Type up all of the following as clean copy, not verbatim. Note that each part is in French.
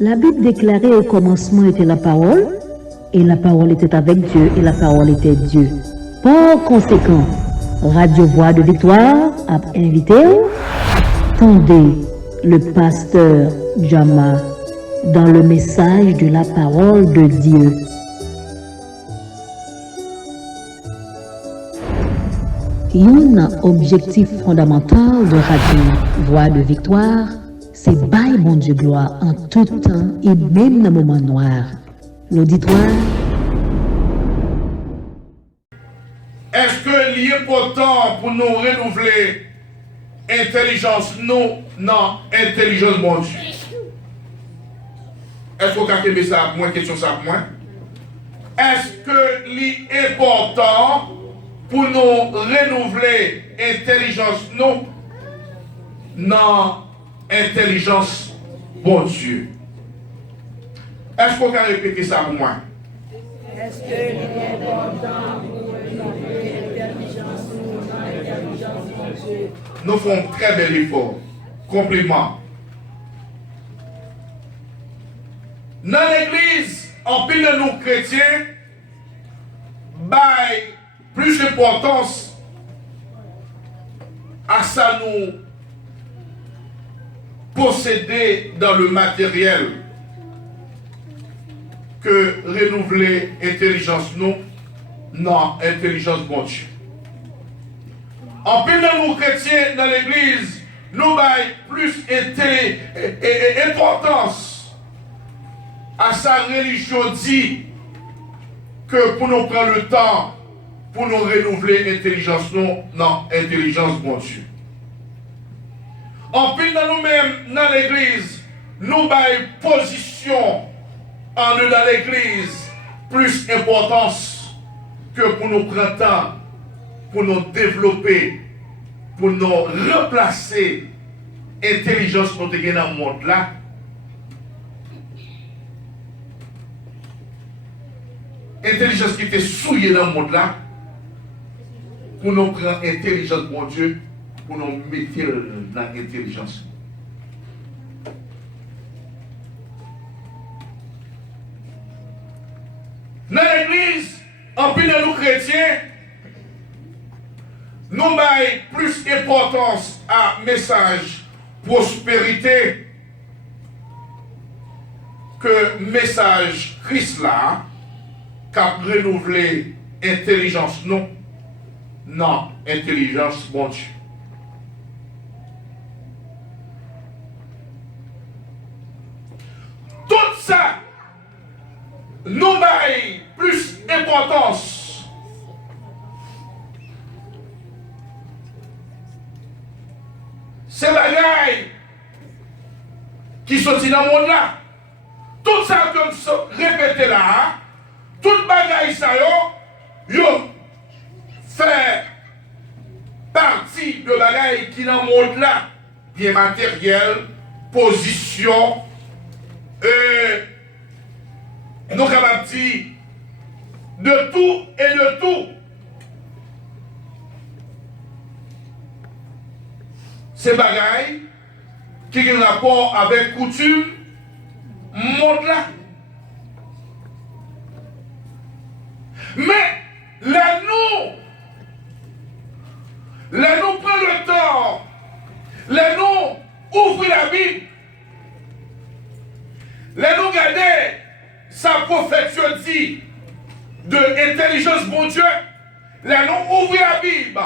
La Bible déclarait au commencement était la parole, et la parole était avec Dieu, et la parole était Dieu. Par conséquent, Radio Voix de Victoire a invité, tendez le pasteur Jama dans le message de la parole de Dieu. Un objectif fondamental de Radio Voix de Victoire, c'est bailler mon Dieu gloire en tout temps et même dans le moment noir. L'auditoire. Est-ce que l'important pour nous renouveler intelligence nous, non, intelligence mon Dieu? Est-ce que vous avez aimé ça pour moi, question ça pour moi? Est-ce que l'important pour nous renouveler intelligence nous, non, intelligence bon Dieu? Est-ce que vous avez répété ça pour moi? Est-ce que l'important pour renouveler intelligence nous, non, intelligence bon Dieu? Nous faisons très bel effort. Compliment. Dans l'église, en pile de nous chrétiens, bail plus d'importance à ça nous posséder dans le matériel que renouveler intelligence nous, non, intelligence bon Dieu. En plus de nous chrétiens dans l'église, nous avons plus importance à sa religion dit que pour nous prendre le temps pour nous renouveler l'intelligence, non, intelligence bon Dieu. En plus de nous-mêmes dans l'église, nous avons position en nous dans l'église plus importance que pour nous prendre temps pour nous développer, pour nous remplacer l'intelligence que nous avons dans le monde là. Intelligence qui était souillée dans le monde là, pour nous prendre intelligence, mon Dieu, pour nous mettre dans l'intelligence. Dans l'église, en plus de nous chrétiens, nous avons plus d'importance à message prospérité que message Christ là, qu'a renouvelé intelligence non, non, intelligence bon Dieu. Tout ça, nous avons plus d'importance. Ces bagailles qui sont dans le monde là, tout ça comme ça répété là, tout bagaille ça yo fait partie de bagaille qui dans le monde là, bien matériel, position, nous capables de dire de tout et de tout. Ces bagailles qui ont un rapport avec coutume, monde là. Mais là nous prenons le temps, là nous ouvrons la Bible, là nous regardons sa prophétie dit de intelligence bon Dieu, là nous ouvrons la Bible,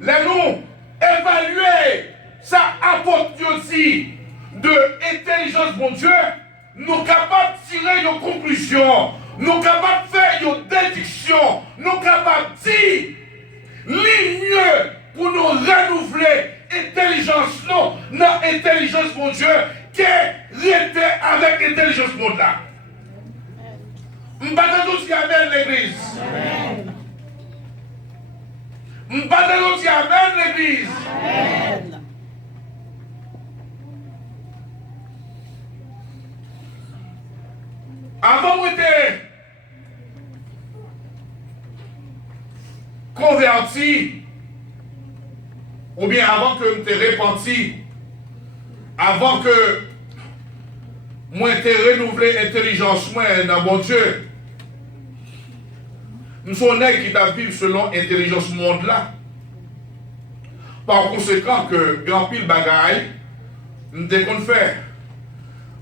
là nous évaluons sa apporte dit de intelligence bon Dieu, nous sommes capables de tirer nos conclusions, nous sommes capables de faire nos déductions, nous sommes capables de dire mieux pour nous renouveler intelligence non, intelligence mon Dieu, qu'est avec intelligence mon là. Je ne sais pas si amen l'église. Je ne sais pas si amen l'église. Avant que j'étais converti, ou bien avant que je m'étais repenti, avant que moi te renouveler intelligence moi dans mon Dieu. Nous sommes nègres qui t'a vivre selon intelligence monde là. Par conséquent que grand pile bagaille nous devons faire.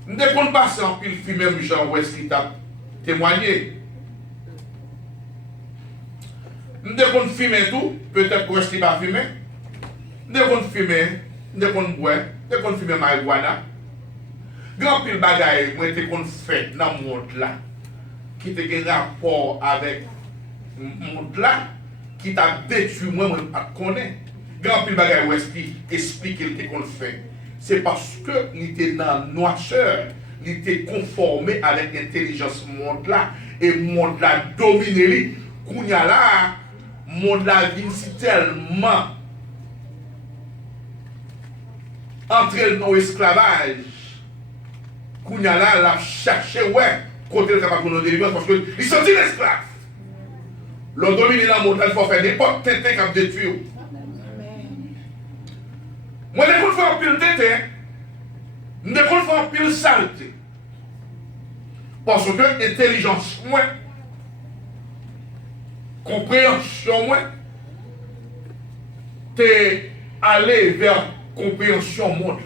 Nous devons passer en pile film même Jean Ouest qui t'a témoigné. Nous devons filmer tout, peut-être pour rester pas filmer. Nous devons filmer, nous devons boire, nous devons filmer marijuana. Grand pile bagaille moi te qu'on fait dans le monde là qui te un rapport avec le monde là qui t'a détruit moi pas connaît. Grand pile bagaille ouest qui explique ce qu'on fait. C'est parce que il était dans noirceur, il était conformé avec l'intelligence monde là et monde là dominé lui. Kounya là monde là vient si tellement entraîné dans l'esclavage. Kounya là l'a cherché ouais côté capable de nous délivrer parce que ils sont des esclaves. Le dominer dans le monde là il faut faire n'importe quel qui a détruit. Moi, je vais faire un pile tété, je vais faire un pile saleté. Parce que l'intelligence, moi, compréhension, moi, t'es allé vers compréhension monde,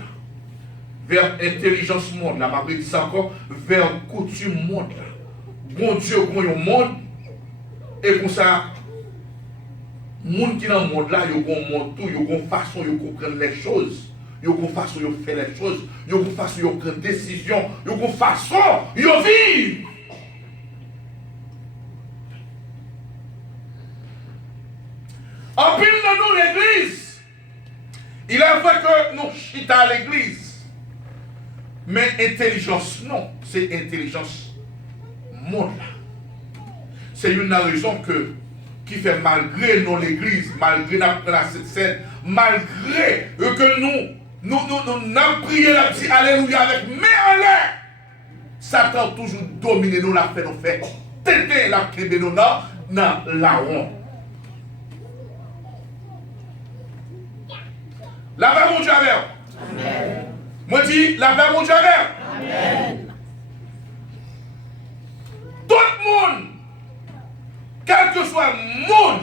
vers intelligence monde, là, je vais dire encore, vers coutume monde. Bon Dieu, bon monde, et comme ça, les gens qui sont dans le monde là, ils ont un monde tout, ils ont une façon de comprendre les choses, ils ont une façon de faire les choses, ils ont une façon de prendre des décisions, ils ont une façon de vivre. En plus de nous, l'église, il est vrai que nous chita à l'église, mais intelligence, non, c'est intelligence monde là. C'est une raison qui fait malgré nous l'église, malgré cette scène, malgré que nous avons prié la petite alléluia avec main en l'air, Satan toujours dominé nous, la fait nous faire têter la clé de nous dans la honte. La paix mon Dieu avec. Amen. Moi dis la paix mon Dieu avec. Amen. Tout le monde, quel que soit le monde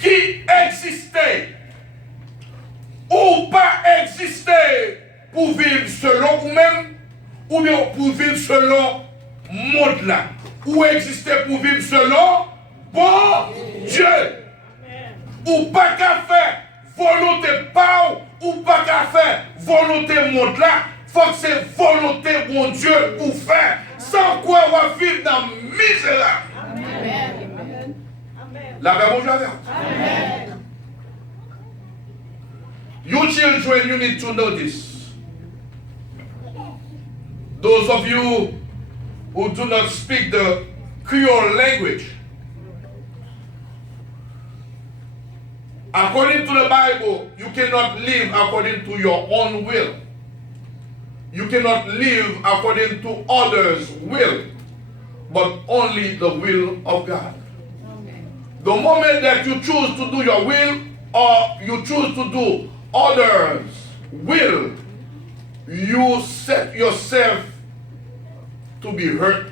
qui existait ou pas existait pour vivre selon vous-même, ou bien pour vivre selon le monde là, ou existait pour vivre selon bon Dieu, ou pas qu'à faire volonté pas ou pas qu'à faire volonté monde là, faut que c'est volonté bon Dieu pour faire, sans quoi on va vivre dans la misère. Amen. La paix bonjour. Amen. You children, you need to know this. Those of you who do not speak the Creole language, according to the Bible, you cannot live according to your own will. You cannot live according to others' will, but only the will of God. Okay. The moment that you choose to do your will or you choose to do others' will, you set yourself to be hurt.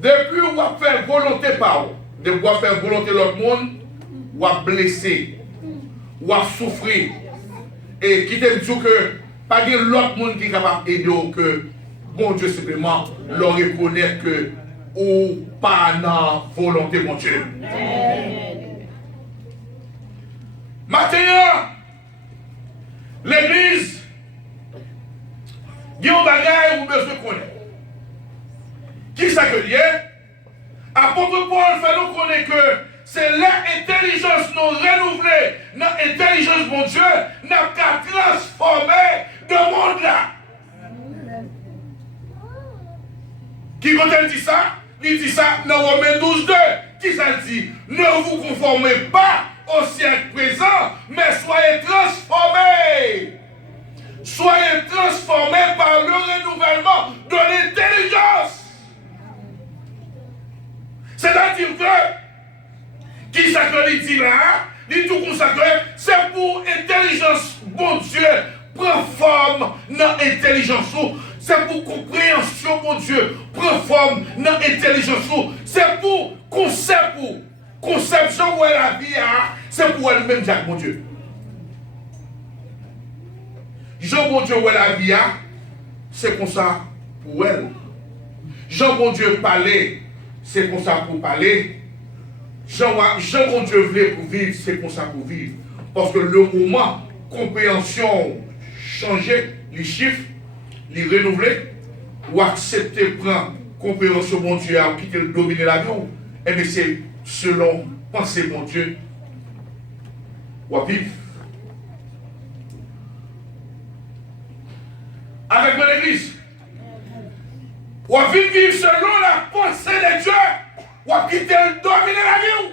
Depuis où on fait volonté par de pouvoir faire volonté de l'autre monde, ou à blesser, ou à souffrir. Et qui te dit que pas de l'autre monde qui est capable d'aider que bon Dieu simplement leur reconnaître que ou pas dans volonté mon Dieu. Maintenant, l'église, il y a un bagage où besoin de connaître. Qui ça que lié? Apôtre Paul fait nous connaître que c'est l'intelligence nous renouvelée, notre intelligence, mon Dieu, n'a qu'à transformer le monde là. Qui quand elle dit ça? Il dit ça dans Romains 12:2. Qui ça dit? Ne vous conformez pas au siècle présent, mais soyez transformés. Soyez transformés par le renouvellement de l'intelligence. C'est-à-dire que, qui ça que dit là, dit tout consacré, c'est pour intelligence, bon Dieu, prend forme dans l'intelligence. C'est pour compréhension, mon Dieu, prend forme dans l'intelligence. C'est pour conception où la vie a, c'est pour elle-même, Jacques, mon Dieu. Jean, mon Dieu, où la vie a, c'est comme ça pour elle. Jean, mon Dieu, parler, c'est comme ça pour parler. Jean, mon Dieu, voulait pour vivre, c'est comme ça pour vivre. Parce que le moment, compréhension, changer, les chiffres, les renouveler, ou accepter, prendre compréhension, mon Dieu, à quitter le dominer la vie, et bien c'est selon pensée, mon Dieu, ou à vivre. Avec mon église, ou à vivre selon la pensée de Dieu, ou à quitter le dominer la vie.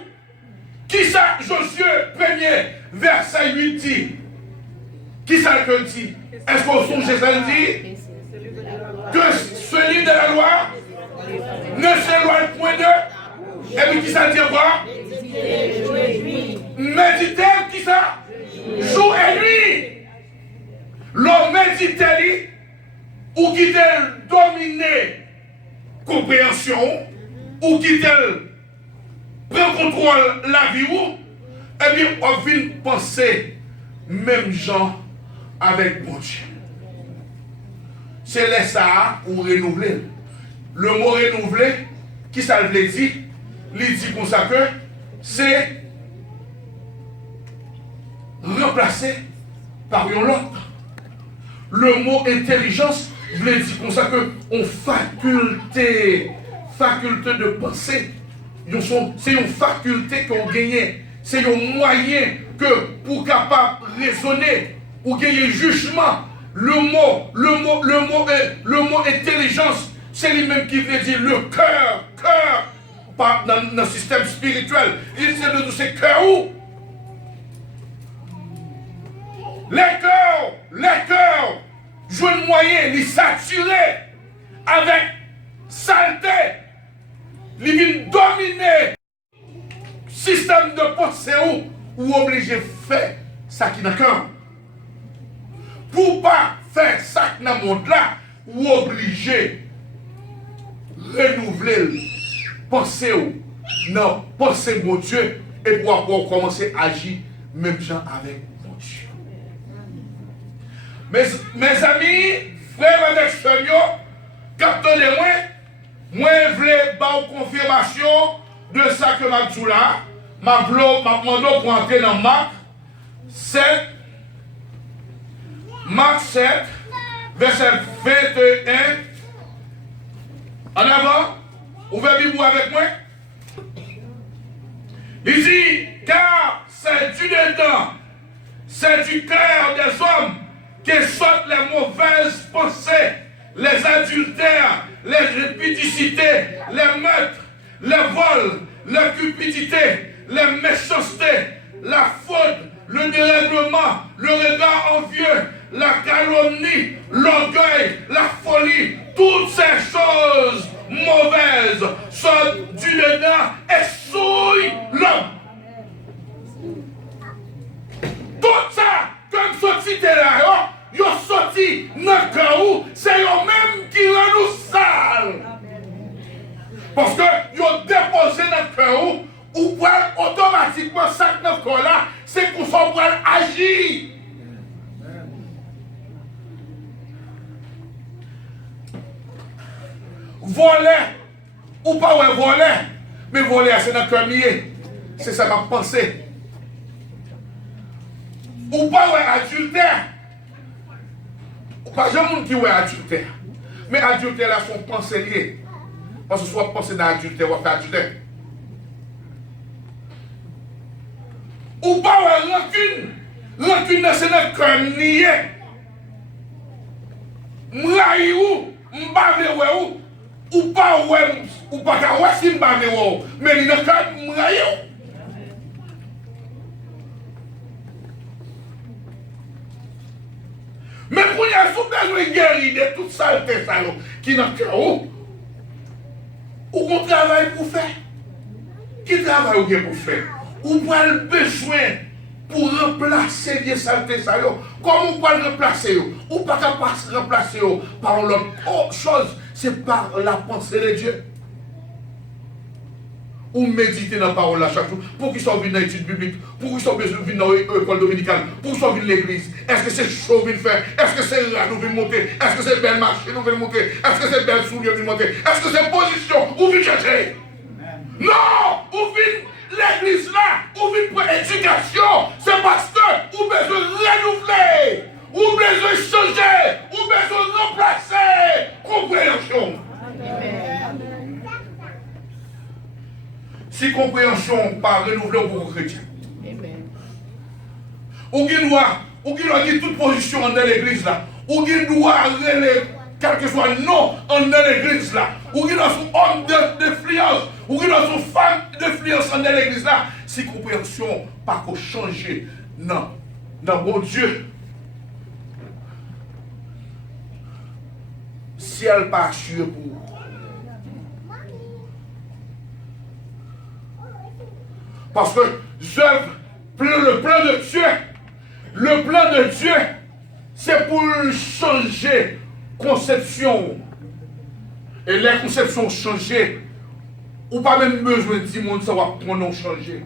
Qui ça, Josué 1er, verset 8 dit? Qui ça que dit? Est-ce qu'on songe ça dit? Que ce livre de la loi ne s'éloigne point d'eux. Et puis qui ça dit quoi? Méditer, qui ça? Jour et nuit. L'homme méditer, ou qui tel dominer compréhension, ou qui tel prend contrôle la vie, eh bien, on vient penser même gens avec mon Dieu. C'est là ça ou renouveler. Le mot renouveler, qui ça veut dire? Il dit comme ça que c'est remplacé par un autre. Le mot intelligence veut dire comme ça que on faculté de penser. C'est une faculté qu'on gagne. C'est un moyen que pour capable raisonner ou gagner jugement. Le mot intelligence, c'est lui-même qui veut dire le cœur, dans le système spirituel. Il sait de tous ces cœurs où? Les cœurs jouent un moyen, les saturer avec saleté, les viennent dominer système de pensée ou obligé de faire ça qui n'a cœur. Pour pas faire ça qui n'a monde là, ou obligé de renouveler penser non, penser mon Dieu et pour pouvoir commencer à agir même gens avec mon Dieu. Mes amis, frères et sœurs, captez-moi, moi je voulais avoir une confirmation de ça que m'a dit là. M'a demandé pour entrer dans Marc 7, verset 21. En avant, ouvrez Bible avec moi. Il dit, car c'est du dedans, c'est du cœur des hommes que sortent les mauvaises pensées, les adultères, les répudicités, les meurtres, les vols, la cupidité, les méchancetés, la faute, le dérèglement, le regard envieux, la calomnie, l'orgueil, la folie, toutes ces choses mauvaises sortent du dedans et souillent l'homme. Tout ça, comme sorti de là, ils ont sorti dans le cœur, c'est eux-mêmes qui rendent nous sales. Parce que ils ont déposé dans le cœur, ou pour automatiquement ça dans le cœur là, c'est pour ça pour agir. Voler, ou pas ouais, voler, mais voler c'est dans le cœur lié. C'est ça ma pensée. Ou pas ouais, adultère. Ou pas jamais monde qui ouais adultère. Mais adultère là sont pensées liées. Parce que soit penser dans adultère ou faire adultère. Ou pas ouais, rancune. Rancune c'est dans le cœur lié. M'raï ou, m'bave ouais ou pas ouais, ou pas qu'à ouais si m'bave ouais, mais il n'a qu'à m'raï ou. Mais pour y avoir besoin de guérir de toute saleté qui n'a qu'à ou qu'on travaille pour faire. Qui travaille ou pour faire? Ou pour le besoin pour remplacer les saletés. Comment on peut le remplacer? Ou pas capable de remplacer par l'autre chose, c'est par la pensée de Dieu. Ou méditer dans la parole chaque jour, pour qu'ils soient venus dans l'étude biblique, pour qu'ils soient venus dans l'école dominicale, pour qu'ils soient venus dans l'église. Est-ce que c'est chaud de faire? Est-ce que c'est là nous venons monter? Est-ce que c'est belle marché nous venons monter? Est-ce que c'est belle soulier nous monter? Est-ce que c'est position ou venons chercher? Non! Ou venons l'église là, ou venons pour éducation, c'est pasteur, ou besoin renouveler, ou besoin changer, ou besoin remplacer. Compréhension. Si compréhension pas renouvelée pour les chrétiens. Ou qui doit dire toute position dans l'église là. Ou qui doit relayer quel que soit non dans l'église là. Ou qui doit être homme d'influence. Ou qui doit être femme d'influence dans l'église là. Si compréhension pas qu'on changer non. Dans bon Dieu. Si elle pas assurée pour parce que le plan de Dieu, c'est pour changer conception. Et les conceptions changées, ou pas même besoin de dire monde savoir comment changer.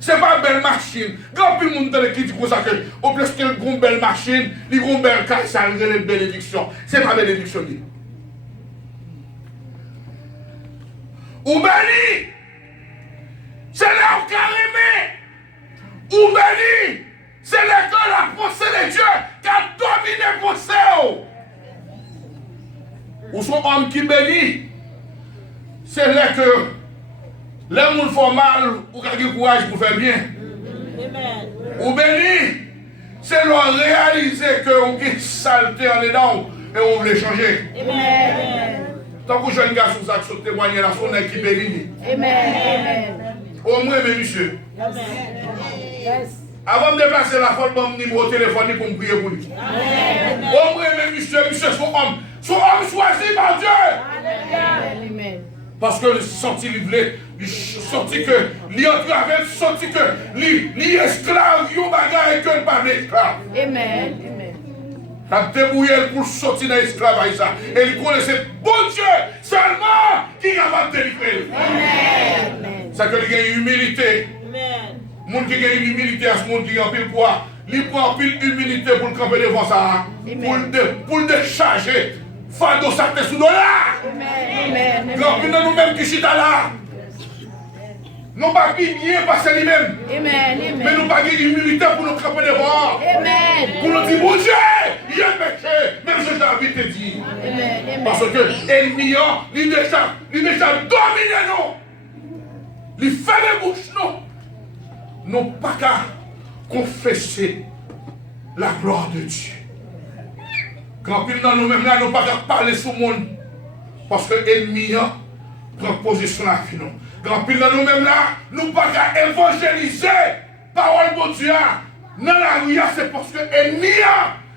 C'est pas une belle machine. Quand plus le monde qui dit comme ça que, au plus qu'il y a une belle machine, il y a une belle caisse, ça a une bénédiction. C'est pas bénédiction. Ou béni! C'est là où carrément, ou béni, c'est là que la pensée de Dieu qui a dominé la pensée. Ou son homme qui bénit, c'est là que les gens font mal ou qui ont courage pour faire bien. Ou béni, c'est leur réaliser que vous avez saleté en dedans et vous voulez changer. Tant que jeune garçon ça se témoigne là, son qui bénit. Au moins, mes monsieur. Avant de déplacer la faute, je vais numéro de téléphone pour me prier pour lui. Au moins, mes monsieur, son homme choisi par Dieu. Parce que le senti livré, il senti que, il a senti que, il esclave, il bagaille et que le pas esclave. Amen. Il a débrouillé pour sortir de l'esclavage. Et il connaissait bon Dieu seulement qui est capable de délivrer. C'est que il y a une humilité. Le monde qui a une humilité à ce monde qui a un pile poids. Il prend pile humilité pour le camper devant ça. Pour le décharger. Fado ça te sous là. Quand nous-mêmes qui chita là. Nous pas bien passer lui-même. Mais nous pas une humilité pour nous camper devant. Pour nous dire bon Dieu, il y a péché. Même si j'ai envie de te dire. Parce que l'ennemi, il déjà dominé nous. Les fait les bouches, n'ont pas qu'à confesser la gloire de Dieu. Quand pile dans nous-mêmes là, n'ont pas qu'à parler sur le monde. Parce que l'ennemi prend position à nous. Quand pile dans nous-mêmes là, n'ont pas qu'à évangéliser parole de Dieu. Dans la rue, c'est parce que l'ennemi,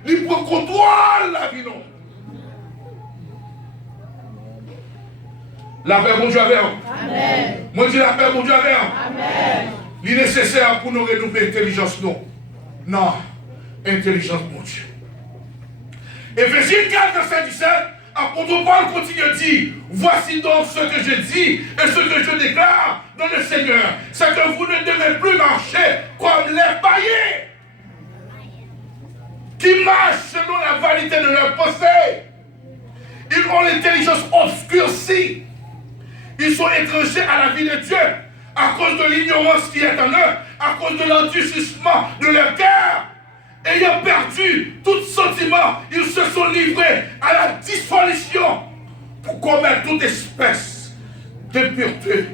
il prend contrôle la vie. La paix, bon Dieu, avec vous. Amen. Moi, je dis la paix, bon Dieu, avec vous. Amen. Il est nécessaire pour nous renouveler l'intelligence, non. Non, intelligence, bon Dieu. Éphésiens 4, verset 17, apôtre Paul continue de dire, voici donc ce que je dis et ce que je déclare dans le Seigneur, c'est que vous ne devez plus marcher comme les païens qui marchent selon la vanité de leur pensée. Ils ont l'intelligence obscurcie. Ils sont étrangers à la vie de Dieu à cause de l'ignorance qui est en eux, à cause de l'endurcissement de leur cœur. Ayant perdu tout sentiment, ils se sont livrés à la dissolution pour commettre toute espèce d'impureté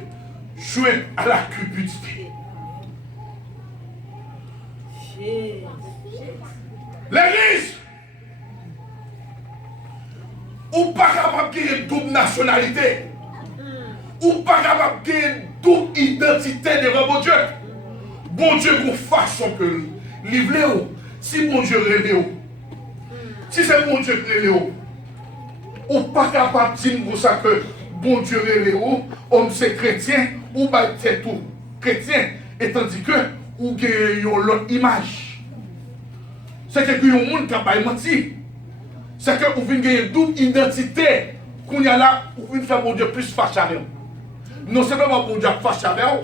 jointe à la cupidité. L'Église, ou pas capable de gagner une double nationalité, ou pas capable de gagner une double identité devant bon Dieu. Bon Dieu, pour façon que livrer, si bon Dieu révèle, si c'est bon Dieu qui révèle, ou pas capable de dire pour ça que bon Dieu révèle, homme c'est chrétien, ou pas c'est tout chrétien, et tandis que ou gagne l'autre image. C'est que un monde qui a menti. C'est que vous venez gagner double identité. Qu'on y a là, vous venez faire mon Dieu plus fâché avec vous. Non seulement mon Dieu fâché avec vous.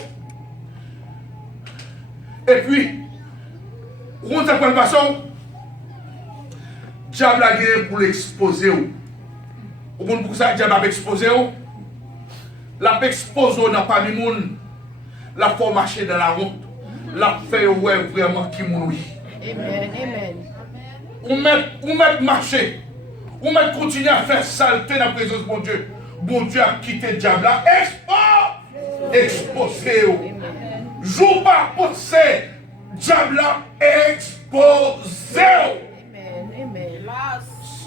Et puis, on ne pas façon, diable a gagné pour l'exposer. Vous comprenez pour ça, diable a exposé. La expose n'a pas mis monde. La faut marcher dans la honte. La fait ouais vraiment qui mourit. Amen. Amen. Ou mettre marcher. Ou mettre continuer à faire saleté dans la présence de mon Dieu. Bon Dieu a quitté le diable là. Exposé. Joue pas pour ces diable là. Exposé. Amen.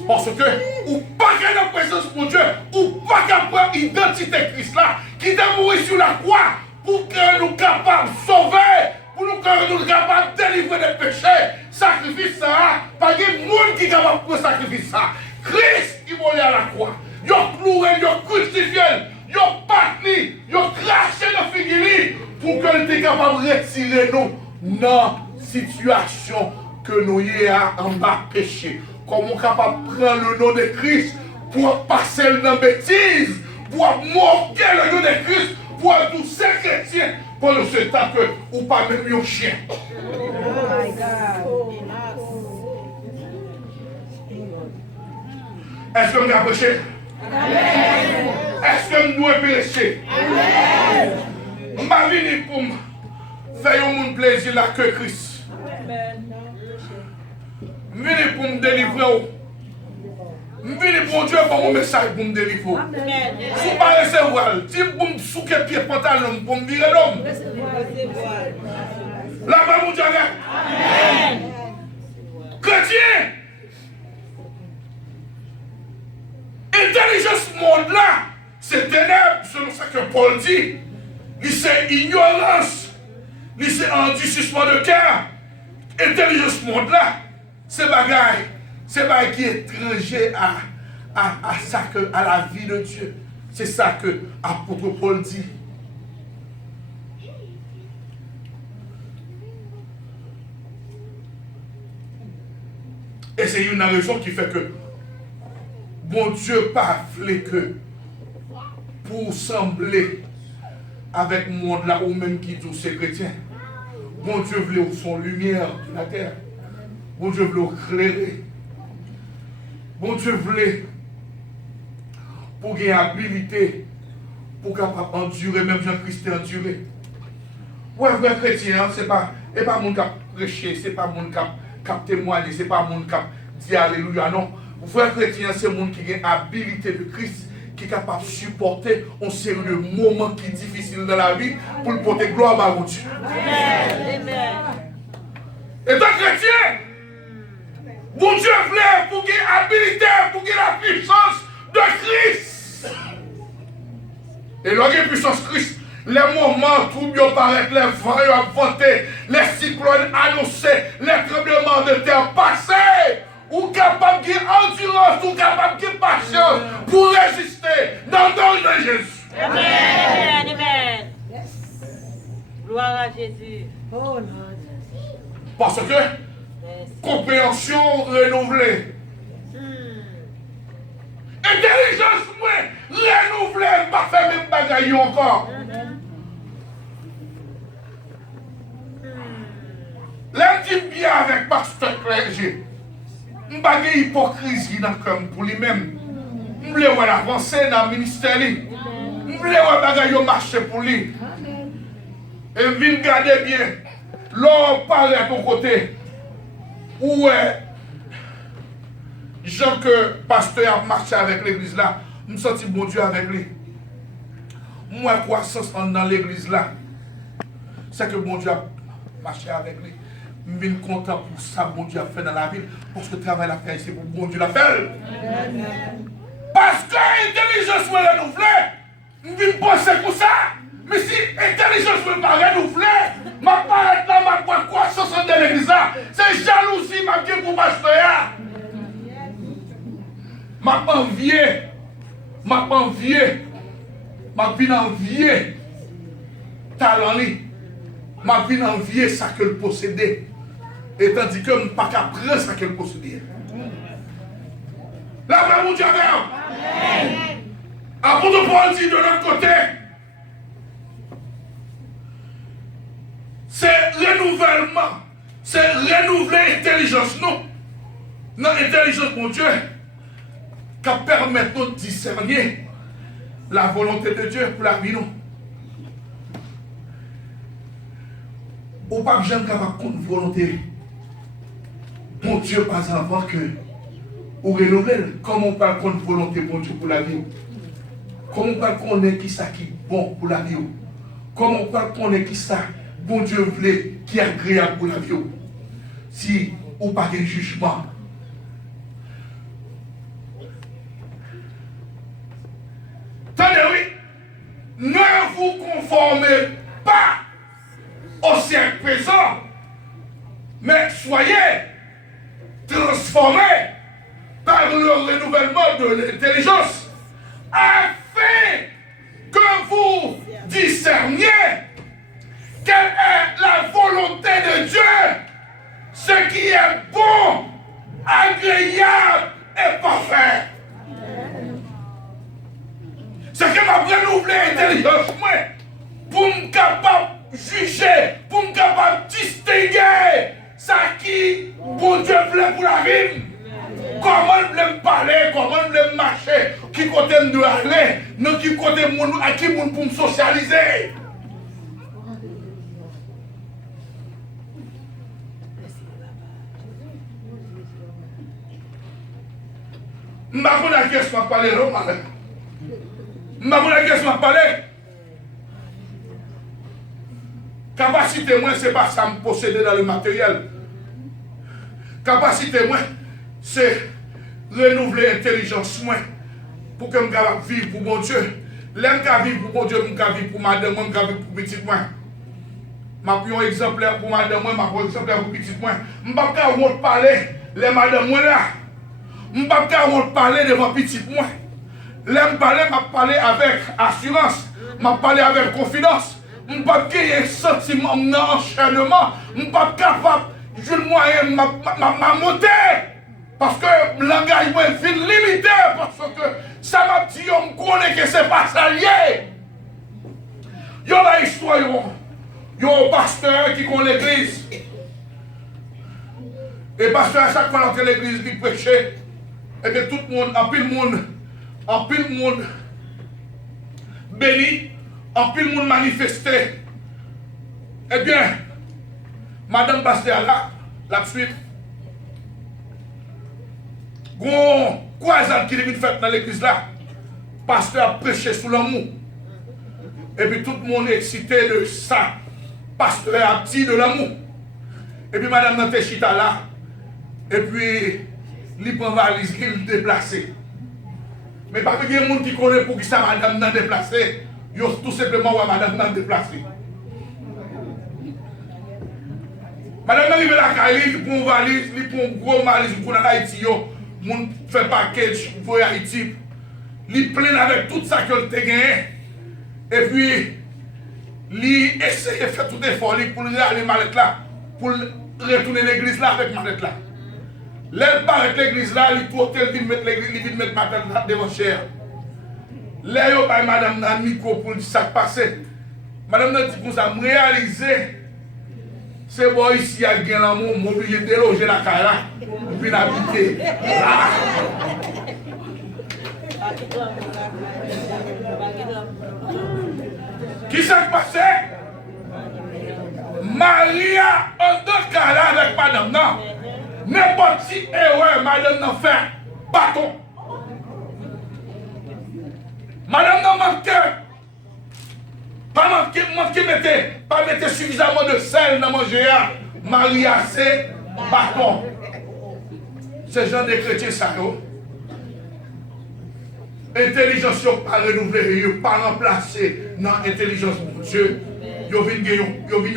Parce que, ou pas qu'à la présence de mon Dieu, ou pas qu'à prendre l'identité de Christ là, qui est mort sur la croix, pour que nous capables de sauver, pour que nous capables de délivrer des péchés. Sacrifice ça, pas de monde qui est capable de prendre sacrifice ça. Christ qui est à la croix. Il a cloué, il a crucifié, il a battu, il a craché dans la figure pour que nous soyons capables de retirer nous dans la situation que nous avons en bas péché. Comment capable de prendre le nom de Christ pour passer dans la bêtise, pour moquer le nom de Christ, pour tous ces chrétiens, pendant ce temps que ou pas même un chien. Est-ce que nous avons péché? Est-ce que nous devons pécher? Je suis venu pour faire un plaisir là que Christ. Je suis venu pour me délivrer. Je suis venu pour Dieu pour mon message pour me délivrer. Si je ne pas recevoir, si vous me souquez pied pantalon pour me virer l'homme. Là-bas, mon Dieu, amen. Chrétien, intelligence monde-là, c'est ténèbres, selon ce que Paul dit. C'est ignorance, c'est endurcissement de cœur. Intelligence monde-là, c'est bagaille qui est étranger à la vie de Dieu. C'est ça que l'apôtre Paul dit. Et c'est une raison qui fait que bon Dieu pas voulu que pour sembler avec le monde là ou même qui dit c'est chrétien. Bon Dieu voulait son lumière de la terre. Bon Dieu voulait éclairer. Bon Dieu voulait pour gagner habilité pour capable endurer, même Jean-Christ a enduré. Ouais, vrai chrétien, c'est pas mon cap prêcher, c'est pas mon cap témoigner, c'est pas mon cap dire alléluia, non. Vrai chrétien, c'est le monde qui a habilité de Christ, qui est capable de supporter un série de moments qui sont difficiles dans la vie pour le porter gloire à mon Dieu. Amen. Et donc, chrétien, bon Dieu voulait pour qu'il y ait habilité, pour qu'il y ait la puissance de Christ. Et lorsqu'il y a puissance de Christ, les moments troubles paraissent, les vents vantés, les cyclones annoncés, les tremblements de terre passés, ou capable d'endurance, ou capable de patience pour résister dans le nom de Jésus. Amen. Amen. Gloire à Jésus. Parce que compréhension renouvelée. Intelligence renouvelée, pas faire même bagaille encore. L'intime bien avec pasteur clergé. Je ne pas hypocrisie dans le cœur pour lui-même. Je voulais avancer dans le ministère. Je voulais marcher pour lui. Et je viens garder bien. L'homme parle à ton côté. Où est Jean que pasteur a marché avec l'église là. Je me sens bon Dieu avec lui. Moi, croissance dans l'église là. C'est que bon Dieu a marché avec lui. Je suis content pour ça, bon Dieu a fait dans la ville, parce que le travail a fait, c'est pour bon Dieu l'a fait. Parce que l'intelligence est renouvelée, je viens penser pour ça. Mais si l'intelligence n'est pas renouvelée, je ne vais pas être là, je vais croissance dans l'église là. C'est jalousie, je vais pour pasteur. Je vais envier talent. Ma vie envier ça qu'elle possédait. Et tandis que je ne peux pas prendre ça qu'elle possédait. La main, mon Dieu, avec. Apôtre Paul dit de l'autre côté, c'est renouvellement, c'est renouveler l'intelligence, non? Notre intelligence, mon Dieu, qui permet de discerner la volonté de Dieu pour la vie, non? Ou pas que j'aime qu'avoir une volonté, mon Dieu, pas avant que, ou renouveler, comment on parle contre volonté, mon Dieu, pour la vie? Comment on parle qu'on est qui ça qui est bon pour la vie? Comment on parle qu'on est qui ça, bon Dieu voulait, qui est agréable pour la vie? Si ou pas de jugement. Tenez, oui, ne vous conformez pas au siècle présent, mais soyez transformés par le renouvellement de l'intelligence, afin que vous discerniez quelle est la volonté de Dieu, ce qui est bon, agréable et parfait. C'est que m'a renouvelé l'intelligence pour me capable juger, pour me capable distinguer ça qui, bon Dieu, voulait pour la vie. Comment je voulais me parler, comment je voulais me marcher, qui côté me doit aller, non qui côté à qui pour me socialiser. Je ne sais pas la question à parler, non, madame. Je ne sais pas la question à parler. Capacité, moi, ce n'est pas ça me posséder dans le matériel. Capacité, moi, c'est renouveler l'intelligence, moi, pour que je puisse vivre pour mon Dieu. L'aime qu'à vivre pour mon Dieu, je peux vivre pour madame, je peux vivre pour petit moi. Je vais prendre un exemplaire pour madame, je vais prendre un exemplaire pour petit moi. Je ne peux pas parler, les madame, moi là. Je ne peux pas parler devant petit moi. L'aime parler, je parler avec assurance, je parler avec confidence. Je ne peux pas gagner un sentiment d'enchaînement. Je ne suis pas capable, je le moyen, ma monter. Parce que l'engagement est limité. Parce que ça m'a dit, on me connaît que ce n'est pas ça lié. Il y a une histoire, il y a un pasteur qui connaît l'église. Et le pasteur, à chaque fois dans l'église, il prêchait. Et que tout le monde, en pile monde béni, en pile monde manifesté. Eh bien, Madame Pasteur là, la suite, bon, quoi ça qui est fait dans l'église là? Pasteur a prêché sous l'amour. Et puis tout le monde est excité de ça. Pasteur a dit de l'amour. Et puis Madame Nantechita là, et puis il prend valise, il déplace. Mais pas que il y a des gens qui connaissent pour qui ça Madame n'a déplacé. Ils ont tout simplement Madame n'a déplacé. Madame arrive à la caille, il prend une valise, il prend une grosse valise pour aller à Haïti. Il fait package pour Haïti. Il plein avec tout ça qu'il a gagné. Et puis, il essaie de faire tout effort pour aller malette là, pour retourner l'église là avec malette là. L'aile part avec l'église là, il tout hôtel, il vient mettre madame devant cher. Là, il y a madame dans le micro pour dire ça passé. Madame n'a dit pour ça, me réaliser. C'est bon ici, il y a un l'amour, m'obliger de déloger la caille là, puis d'habiter là. Qui s'est passé? Maria, en deux cas là avec madame, non? N'importe qui erreur, madame n'a fait bâton. Madame n'a manqué. Pas mettre suffisamment de sel dans mon géant. Maria, c'est bâton. C'est genre de chrétiens, ça, intelligence pas renouvelée, pas remplacée dans l'intelligence de Dieu. Ils ont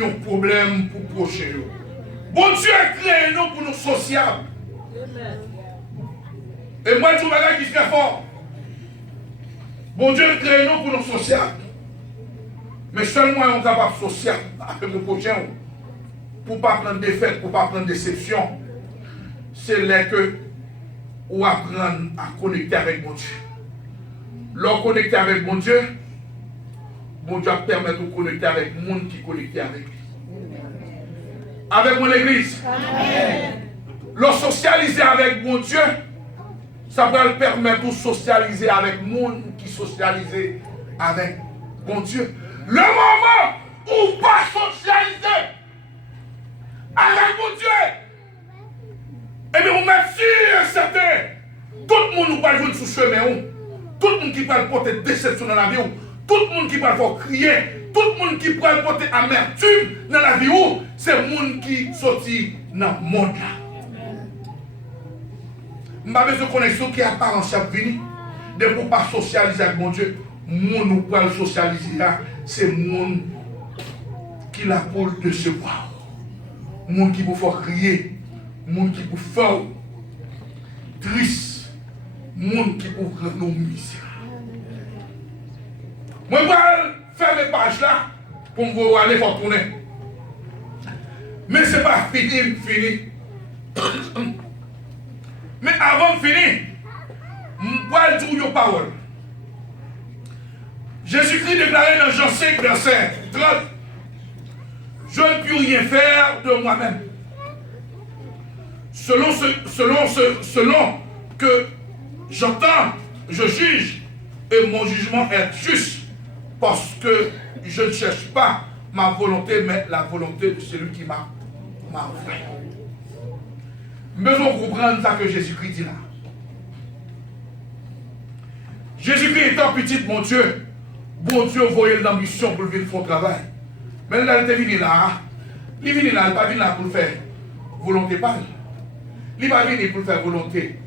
un problème pour prochain. Bon Dieu a créé nous pour nous sociables. Et moi, je me dis qui est fort. Bon Dieu a créé nous pour nous sociables. Mais seulement on est capable de social avec le prochain pour ne pas prendre défaite, pour ne pas prendre déception. C'est là que on apprend à connecter avec mon Dieu. Lorsqu'on connecte avec mon Dieu permet de connecter avec le monde qui connecte avec lui. Avec mon église. Lorsqu'on socialiser avec mon Dieu, ça va le permettre de socialiser avec le monde qui socialise avec mon Dieu. Le moment où pas socialiser avec mon Dieu, eh bien, on met sûr certain, tout le monde nous va jouer sous chemin, tout le monde qui va porter déception dans la vie, tout le monde qui va faire crier, tout le monde qui va porter amertume dans la vie, c'est le monde qui sortit dans le monde là. Je n'ai pas besoin de connexion qui apparaît en chaque vie, de ne pas socialiser avec mon Dieu. Mon nous pas socialiser là, c'est mon qui l'a pour de se voir. Mon qui peut faire crier, mon qui peut faire triste, mon qui peut rendre nous misérables. Moi, je vais faire les pages là pour me aller faire tourner. Mais ce n'est pas fini. Mais avant de finir, je vais dire une parole. Jésus-Christ déclarait dans Jean 5, verset 30, je ne puis rien faire de moi-même. Selon que j'entends, je juge, et mon jugement est juste, parce que je ne cherche pas ma volonté, mais la volonté de celui qui m'a envoyé. Mais on comprend ça que Jésus-Christ dit là. Jésus-Christ étant petit, mon Dieu voyait l'ambition pour vivre son travail. Mais là, il est venu là. Il n'est pas venu là pour faire volonté par lui. Il n'est pas venu pour faire volonté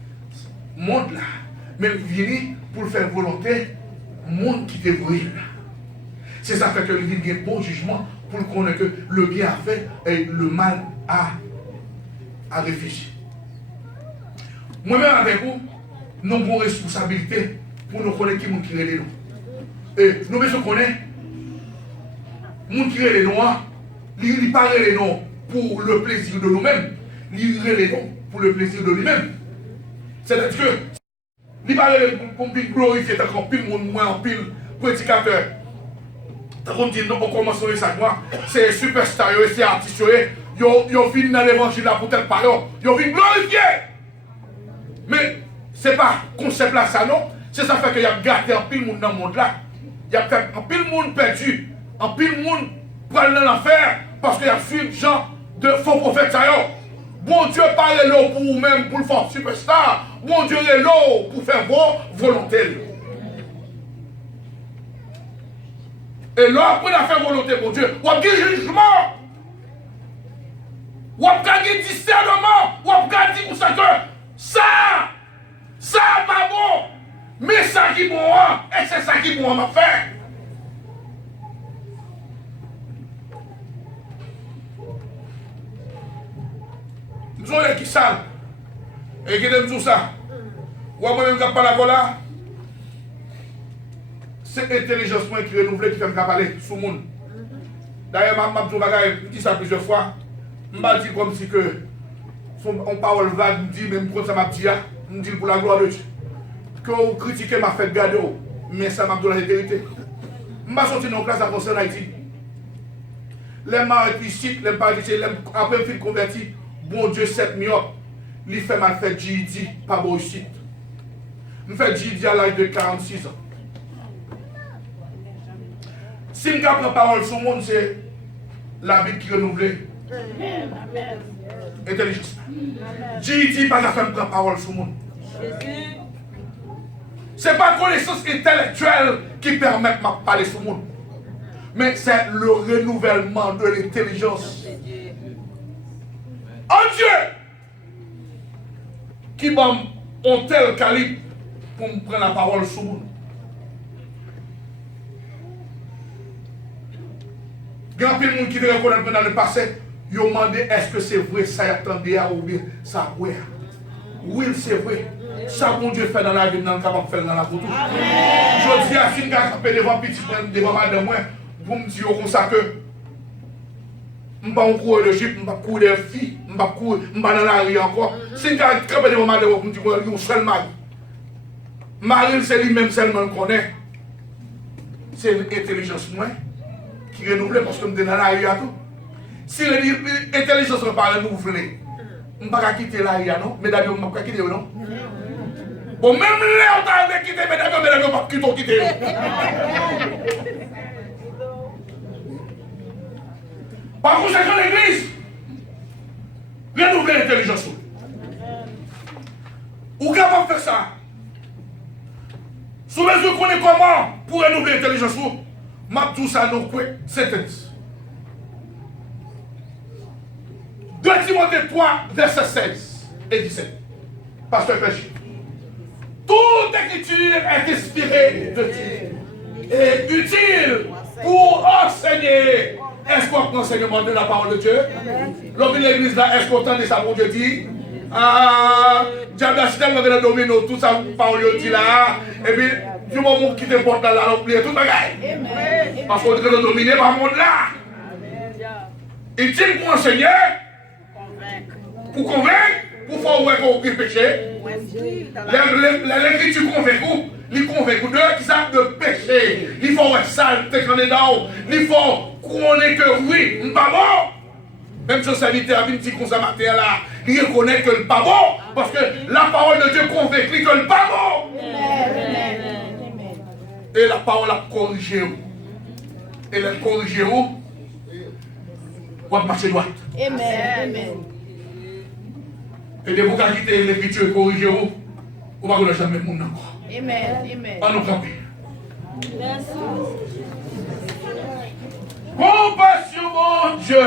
monde là. Mais il est venu pour faire volonté monde qui te voyait là. C'est ça fait que il vient un bon jugement pour connaître que le bien a fait et le mal a réfléchi. Moi-même avec vous, nous avons une responsabilité pour nous connaître qui est les nous. Et nous devons connaître les gens qui sont les noirs, ils ne parlent pas les noms pour le plaisir de nous-mêmes, ils parlent les noms pour le plaisir de lui-même. C'est-à-dire que, ils parlent pour glorifier, tant qu'on pile monde moins en pile prédicateur. Tant qu'on dit, on commence à ça, c'est superstar, c'est artiste, ils viennent dans l'évangile là pour tel parole, ils viennent glorifier. Mais ce n'est pas concept là, ça non. C'est ça fait qu'il y a gâté un pile monde dans le monde là. Il y a fait un pile monde perdu, un pile monde prend dans l'enfer parce qu'il y a fil gens de faux prophètes. Bon Dieu parle là pour vous-même, pour le faire superstar. Bon Dieu est là pour faire vos volontés. Et là, après la faire volonté, mon Dieu, on a gagné jugement. On a gagné discernement. On a gagné pour ça que ça pas bon. Mais ça qui est bon, et c'est ça qui est bon, m'a fait. Nous avons qui sale. Et qui aime tout ça. Ou moi-même qui parle là. C'est l'intelligence qui renouvelle qui fait me parler sur le monde. D'ailleurs, je dis ça plusieurs fois. Je dis comme si que on parle vague, je dis même pour ça m'a dit, je dis pour la gloire de Dieu. Que vous critiquez m'a fait garder, mais ça m'a donné la vérité. Je suis sorti dans la classe à concernant Haïti. Les marques ici, les parisiens, après je suis converti, bon Dieu, 7 millions, il fait mal fait GID, pas beau ici. Je fais GID à l'âge de 46 ans. Si je prends parole sur le monde, c'est la Bible qui renouvelle. Intelligence. GID, pas la femme prend parole sur le monde. Ce n'est pas connaissance intellectuelle qui permet de parler sur le monde. Mais c'est le renouvellement de l'intelligence. En Dieu qui m'a un tel calibre pour me prendre la parole sur le monde. Il y a plein de gens qui te reconnaissent dans le passé. Ils ont demandé est-ce que c'est vrai ça y attendait ou bien ça ouais. Oui, c'est vrai. Ça, bon Dieu fait dans la vie, nous sommes capables de faire dans la photo. Je dis à Finga, devant petit, devant madame, pour me dire comme ça que je ne vais pas courir de jeep, je ne vais pas courir des filles, je ne vais pas courir, je ne vais pas dans la rue encore. Si je vais camper devant ma pour me dire qu'il y a un seul mari. Marie, c'est lui-même seulement qu'on connaît. C'est l'intelligence moi qui renouvelle parce que je suis dans la rue à tout. Si l'intelligence n'est pas renouvelée, je ne vais pas quitter la rue, non? Mais d'abord, je ne vais pas quitter, non? Bon, même là, on t'a quitté, mais d'abord, je ne vais pas quitter. Par conséquent, l'église, renouveler l'intelligence. Ou capable de faire ça? Si vous connaissez comment pour renouveler l'intelligence, je vais tout ça dans quoi? Sentence. 2 Timothée 3, verset 16 et 17. Pasteur Péché. Toute écriture est inspirée de Dieu et utile pour enseigner. Est-ce qu'on prend l'enseignement de la parole de Dieu? L'homme de l'église là, est-ce qu'on entend de ça, mon Dieu dit? Ah, diable assistant dans domino, tout ça, parole dit là. Et puis, du moment qui te porte là, on oublie tout le bagage. Parce qu'on doit dominer par le monde là. Utile pour enseigner, pour convaincre, pour faire ouais qu'on oublie le péché. L'écriture convainc, il convainc de qui savent de péché. Il faut être sale, t'es qu'on est dans. Il faut qu'on est que oui, nous pas bon. Même si ça dit à un petit consommateur là, il reconnaît que le pas bon. Parce que la parole de Dieu convainc que le pas bon. Et la parole a corrigé. Et elle a corrigé où? On va marcher droite. Amen. Et de vous quitter l'écriture corrigée où? On va jamais le monde encore. Amen. On nous camper. Compassion, mon Dieu.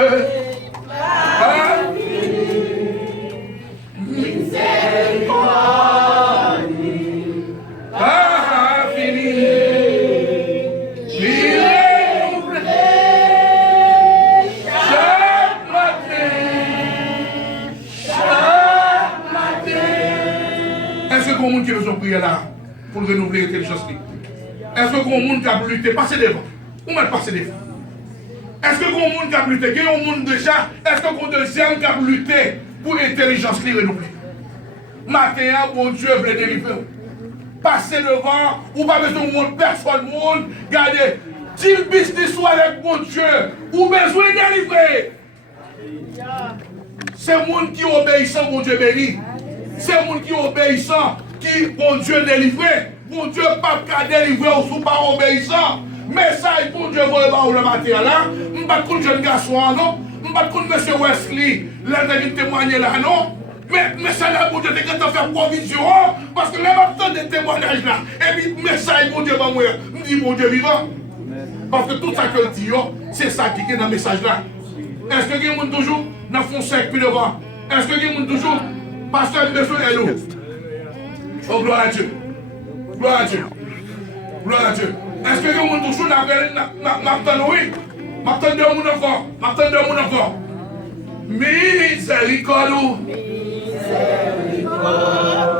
Miséricorde. Infini. Il est oublié. Chaque matin. Est-ce que le monde qui veut prier là pour renouveler l'intelligence? Est-ce que le monde qui a lutté, passer devant? Ou même passer devant? Est-ce que le monde qui a lutté, qu'il y a un monde déjà, est-ce que le deuxième qui a lutté pour l'intelligence renouvelée? Matin, bon Dieu veut délivrer. Passer devant, ou pas besoin de monde, personne, monde, regardez, si le business soit avec mon Dieu, ou besoin de délivrer. C'est le monde qui obéissant, mon Dieu béni. C'est le monde qui obéissant, qui, mon Dieu délivré. Mon Dieu pas qu'à délivrer ou sous pas obéissant. Mais ça, mon Dieu va avoir le matin là. Je ne vais pas de jeune garçon, non. Je ne vais pas de monsieur Wesley, l'un témoigner là, non. Mais ça là, mon Dieu, t'es quand faire provision, parce que là, maintenant, des témoignages là. Et puis, mais ça, mon Dieu va mourir. Je me dis, mon Dieu vivant. Parce que tout ça que je dis, c'est ça qui est dans le message là. Est-ce que quelqu'un toujours dans fond 5 puis devant? Est-ce que quelqu'un toujours pasteur de est nous? Oh, gloire à Dieu. Gloire à Dieu. Gloire à Dieu. Est-ce que quelqu'un toujours m'attend, oui? M'attend de mon encore. M'attend de mon encore. Miséricorde. Chaque matin.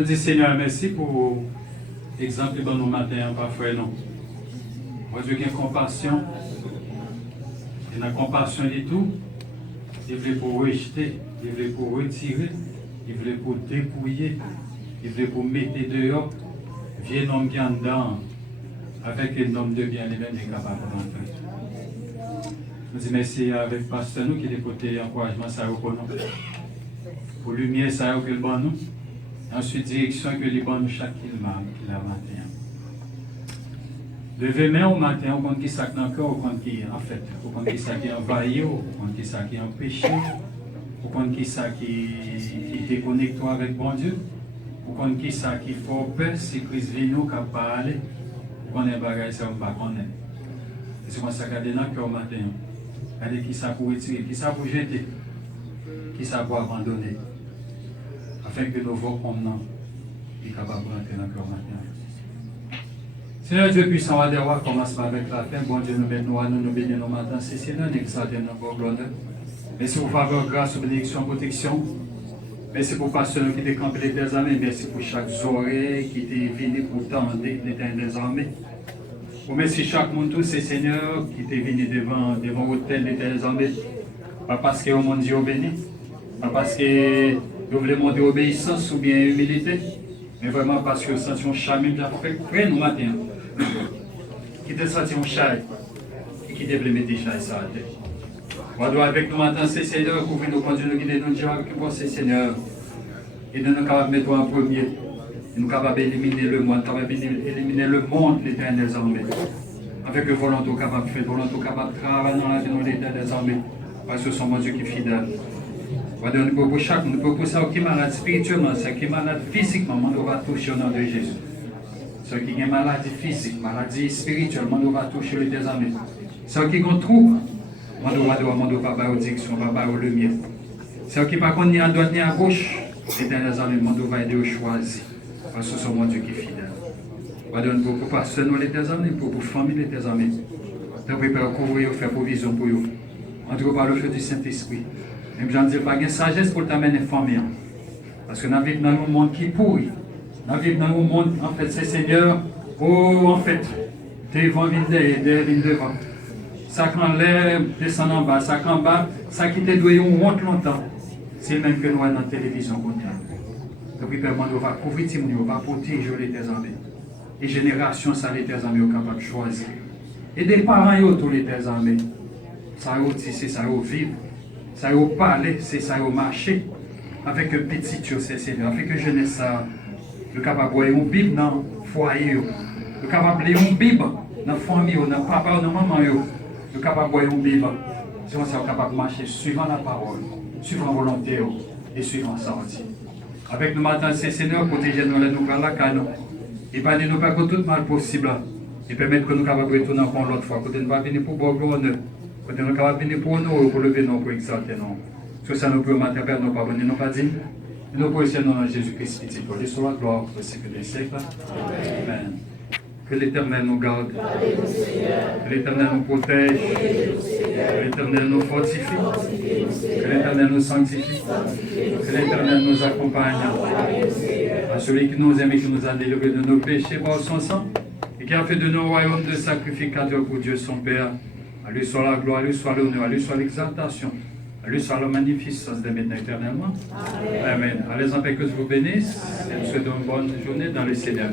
Nous disons Seigneur, merci pour l'exemple de nos matins, parfois non. Moi, Dieu qui a compassion, et la compassion de tout, il veut pour rejeter, il veut pour retirer, il veut pour dépouiller, il veut pour mettre dehors, vieux homme qui en dedans, avec un homme de bien lui-même est capable d'entrer. Nous disons merci avec pasteur nous qui est côté encouragement ça pour nous. Pour lumière ça que le bon nous. Ensuite direction que les bonnes chaque matin. Lever main au matin, on compte qui ça dans le cœur, on compte qui en fait, on compte qui ça qui envahit, on compte qui ça qui empêche, on compte qui ça qui déconnecte avec bon Dieu, on compte qui ça qui fait peur, si Christ vient nous qu'à parler, on est bagage ça on pas connaître. C'est comme ça garder dans le cœur au matin. Regardez qui ça pour retirer, qui ça pour jeter, qui ça pour abandonner, afin que nos voix comme nous soient capables de rentrer dans le cœur au matin. Seigneur Dieu puissant, on va commencer avec la fin. Bon Dieu, nous bénissons nos matins. C'est Seigneur, nous exaltons nos gloires. Merci pour faveur, grâce, bénédiction, protection. Merci pour pasteur qui était campé les armées. Merci pour chaque oreille qui était venu pour tendre les armées. Merci chaque monde, tous ces seigneurs qui étaient venus devant l'hôtel des armées. Pas parce que mon Dieu béni, pas parce que vous voulez montrer obéissance ou bien humilité, mais vraiment parce que nous sentions charmés bien fait près nous matin. Qui te senti un chai et qui devait mettre des chais sur la tête. On doit avec nous matin, ces seigneurs, couvrir nos conduits, nous guider nos dieux avec nous, ces seigneurs. Et nous sommes capables de mettre en premier. Et nous sommes capables d'éliminer le monde, capables d'éliminer le monde, l'éternel des armées. Avec le volonté capable de faire, volonté capable de travailler dans la vie de l'éternel des armées. Parce que ce sont mon Dieu qui est fidèle. On doit pour chaque, nous pouvons ça qui est malade spirituellement, ça qui est malade physiquement, on va toucher au nom de Jésus. Ceux qui ont une maladie physique, maladie spirituelle, on va toucher les désamés. Ceux qui ont trouble, on va pas aux directions, on va pas aux lumières. Ceux qui ne sont ni à droite ni à gauche, les derniers années, on va aider aux choisir. Parce que c'est mon Dieu qui est fidèle. On va donner pour passer nous les désamés, pour famille les désamés. Donc, pour couvrir, faire provision pour eux. En tout cas, par le feu du Saint-Esprit. Et j'en dis pas de sagesse pour t'amener famille. Parce que nous vivons dans un monde qui pourrit. Nous vivons dans un monde, en fait, c'est Seigneur, en fait, devant, devant. Ça quand l'air descend en bas, ça qu'en bas, ça qui te doit on monte longtemps. C'est le même que nous dans la télévision qu'on a. Donc, on va couvrir, on va protéger les armées. Les générations, ça, les armées sont capables de choisir. Et des parents, tous les armées. Ça c'est ça vivre. Ça parler, c'est ça marcher. Avec un petit c'est Seigneur. Avec une jeunesse, ça. Le capable de une Bible dans le foyer, le capable de une Bible dans la famille, dans le papa, dans la maman, le capable de une Bible. C'est comme ça capable de marcher suivant la parole, suivant la volonté et suivant sa sortie. Avec nous matin, c'est Seigneur, protéger-nous la nouvelle la canon. Et pas nous pas que tout mal possible. Et permettre que nous capables de retourner encore l'autre fois. Quand nous va venir pour boire l'honneur. Quand nous capables de venir pour nous, pour lever nos pour exalter nous. Sur ça, nous pouvons matin, Père, nous pardonner, nous pas dire. Nous pouvons dans Jésus-Christ, petit Paul, et sur la gloire au siècle des siècles. Amen. Que l'Éternel nous garde, que l'Éternel nous protège, que l'Éternel nous fortifie, que l'Éternel nous sanctifie, que l'Éternel nous accompagne. À celui qui nous aime et qui nous a délivrés de nos péchés par son sang, et qui a fait de nos royaumes de sacrificateurs pour Dieu son Père. À lui soit la gloire, à lui soit l'honneur, à lui soit l'exaltation. À lui soit la magnificence de maintenant éternellement. Amen. Allez en paix, que je vous bénisse et je vous souhaite une bonne journée dans le Seigneur.